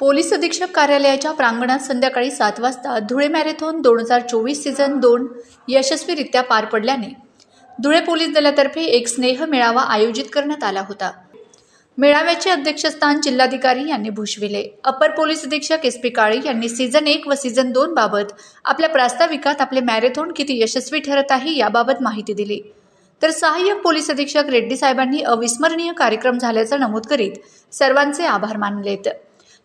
Police अधीक्षक कार्यालयाच्या प्रांगणात संध्याकाळी 7 वाजता धुळे मॅरेथॉन 2024 सीझन 2 यशस्वीरित्या पार पडल्याने धुळे पोलीस दलातर्फे एक स्नेह मेळावा आयोजित करण्यात आला होता। मेळाव्याचे अध्यक्षस्थान जिल्हाधिकारी यांनी भूषविले। अपर पोलीस अधीक्षक SP काळे यांनी सीझन 1 व सीझन 2 बाबत आपल्या प्रास्ताविकात आपले मॅरेथॉन किती यशस्वी ठरत आहे याबाबत माहिती दिली। तर सहाय्यक पोलीस अधीक्षक रेड्डी साहेबांनी अविस्मरणीय कार्यक्रम झाल्याचं नमूद करीत सर्वांचे आभार मानलेत।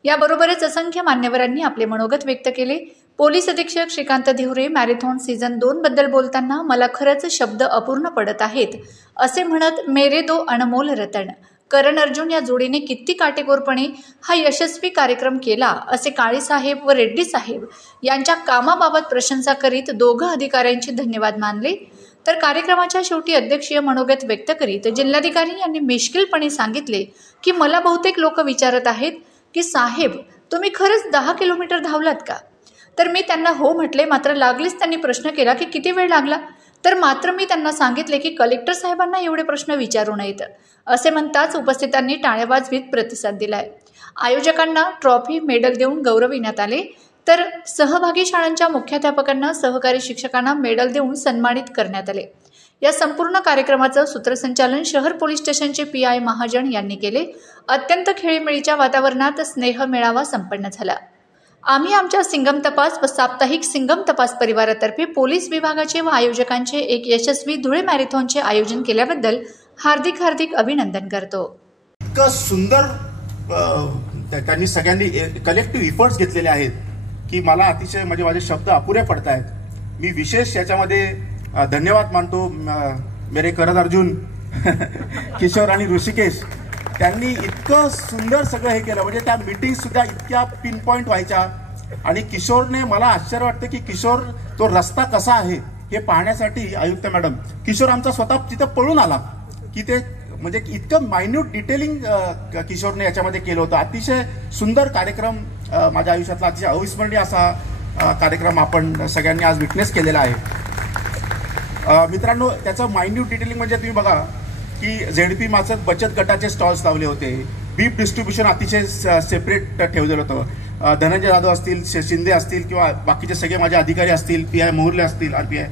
याबरोबरच असंख्य मान्यवरांनी आपले मनोगत व्यक्त केले। पोलीस अधीक्षक श्रीकांत धिवरे मॅरेथॉन सीझन 2 बद्दल बोलताना मला खरंच शब्द अपूर्ण पडत आहेत असे म्हणत मेरे दो अनमोल रतन करण अर्जुन या जोडीने किती काटेकोरपणे हा यशस्वी कार्यक्रम केला असे काळे साहेब व रेड्डी साहेब यांच्या कामाबाबत प्रशंसा करीत दोघं अधिकाऱ्यांचे धन्यवाद मानले। तर कार्यक्रमाच्या शेवटी अध्यक्षीय मनोगत व्यक्त करीत जिल्हाधिकारी यांनी मिश्किलपणे सांगितले की मला बहुतेक लोक विचारत आहेत की साहेब तुम्ही खरंच 10 किलोमीटर धावलात का? तर मी त्यांना हो म्हटले। मात्र लागलीच त्यांनी प्रश्न केला की किती वेळ लागला? तर मात्र मी त्यांना सांगितले की कलेक्टर साहेबांना एवढे प्रश्न विचारू नयेत असे म्हणताच उपस्थितांनी टाळ्या वाजवीत प्रतिसाद दिलाय। आयोजकांना ट्रॉफी मेडल देऊन गौरविण्यात आले तर सहभागी शाळांच्या मुख्याध्यापकांना सहकारी शिक्षकांना मेडल देऊन सन्मानित करण्यात आले। या संपूर्ण कार्यक्रमाचं सूत्रसंचालन शहर पोलीस स्टेशनचे PI महाजन यांनी केले। अत्यंत खेळीमेळीच्या वातावरणात स्नेह मेळावा संपन्न झाला। आम्ही आमच्या सिंगम तपास व साप्ताहिक सिंगम तपास परिवारातर्फे पोलीस विभागाचे व आयोजकांचे एक यशस्वी धुळे मॅरेथॉनचे आयोजन केल्याबद्दल हार्दिक अभिनंदन करतो। इतकं सुंदर त्यांनी सगळ्यांनी कलेक्टिव्ह इफर्ट्स घेतलेले आहेत की मला अतिशय माझे शब्द अपुरे पडत आहेत। मी विशेष याच्यामध्ये धन्यवाद मानतो मेरे करण अर्जुन किशोर आणि ऋषिकेश त्यांनी इतकं सुंदर सगळं हे केलं। म्हणजे त्या मीटिंग सुद्धा इतक्या पिन पॉइंट व्हायच्या आणि किशोरने मला आश्चर्य वाटतं की किशोर तो रस्ता कसा आहे हे पाहण्यासाठी आयुक्त मॅडम किशोर आमचा स्वतः तिथं पळून आला की ते म्हणजे इतकं मायन्यूट डिटेलिंग किशोरने याच्यामध्ये केलं होतं। अतिशय सुंदर कार्यक्रम माझ्या आयुष्यातला अतिशय अविस्मरणीय असा कार्यक्रम आपण सगळ्यांनी आज विटनेस केलेला आहे। मित्रांनो त्याचं मायन्यूट डिटेलिंग म्हणजे तुम्ही बघा की ZP मार्फत बचत गटाचे स्टॉल्स लावले होते, बीफ डिस्ट्रीब्युशन अतिशय सेपरेट ठेवलेलं होतं। धनंजय जाधव असतील, शिंदे असतील किंवा बाकीचे सगळे माझे अधिकारी असतील, PI मोहर्ले असतील, RPI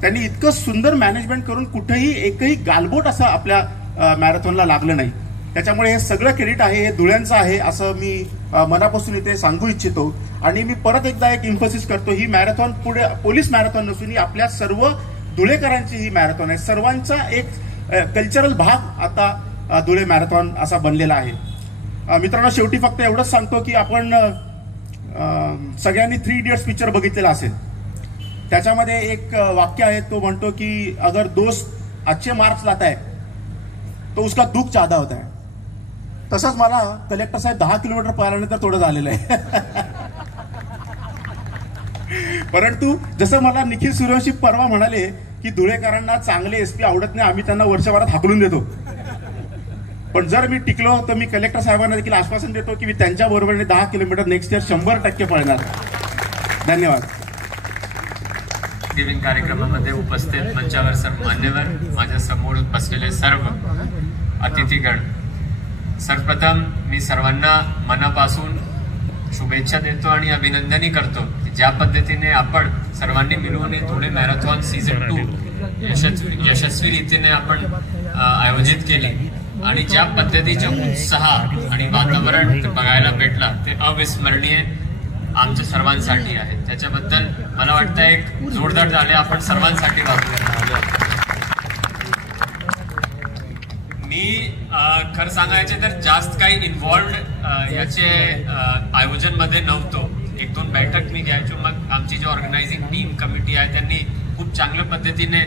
त्यांनी इतकं सुंदर मॅनेजमेंट करून कुठेही एकही गालबोट असं आपल्या मॅरेथॉनला लागलं नाही। त्याच्यामुळे हे सगळं क्रेडिट आहे हे धुळ्यांचं आहे असं मी मनापासून इथे सांगू इच्छितो। आणि मी परत एकदा एक इन्फोसिस करतो ही मॅरेथॉन पुढे पोलीस मॅरेथॉन नसून ही आपल्या सर्व धुळेकरांची ही मॅरेथॉन आहे। सर्वांचा एक कल्चरल भाग आता धुळे मॅरेथॉन असा बनलेला आहे। मित्रांनो शेवटी फक्त एवढंच सांगतो की आपण सगळ्यांनी 3 इडियट्स पिक्चर बघितलेला असेल। त्याच्यामध्ये एक वाक्य आहे तो म्हणतो की अगर दोस्त अच्छे मार्क्स लाता है तो उसका दुख ज्यादा होता है। तसंच मला कलेक्टर साहेब 10 किलोमीटर पळाल्यानंतर थोडं झालेलं आहे। परंतु जसं मला निखिल सूर्यवंशी परवा म्हणाले की धुळेकरांना चांगले SP आवडत नाही, आम्ही त्यांना वर्षभरात हाकलून देतो। पण जर मी टिकलो तर मी कलेक्टर साहेबांना देखील आश्वासन देतो की मी त्यांच्या बरोबरीने 10 किलोमीटर नेक्स्ट इयर 100% पळणार। धन्यवाद। गिव्हिंग कार्यक्रमामध्ये उपस्थित मंचावर सर्व मान्यवर, माझ्या समोर बसलेले सर्व अतिथीगण, सर्वप्रथम मी सर्वांना मनापासून शुभेच्छा देतो आणि अभिनंदनही करतो की ज्या पद्धतीने आपण सर्वांनी मिळून धुळे मॅरेथॉन सीझन 2 यशस्वी रीतीने आपण आयोजित केली आणि ज्या पद्धतीचे उत्साह आणि वातावरण बघायला भेटला ते अविस्मरणीय आमच्या सर्वांसाठी आहे। त्याच्याबद्दल मला वाटतं एक जोरदार झाले आपण सर्वांसाठी वापरणार। मी खरं सांगायचे तर जास्त काही इन्व्हॉल्व्ड याचे आयोजन मध्ये नव्हतो। 1-2 बैठक मी घ्यायचो, मग आमची जी ऑर्गनायझिंग टीम कमिटी आहे त्यांनी खूप चांगल्या पद्धतीने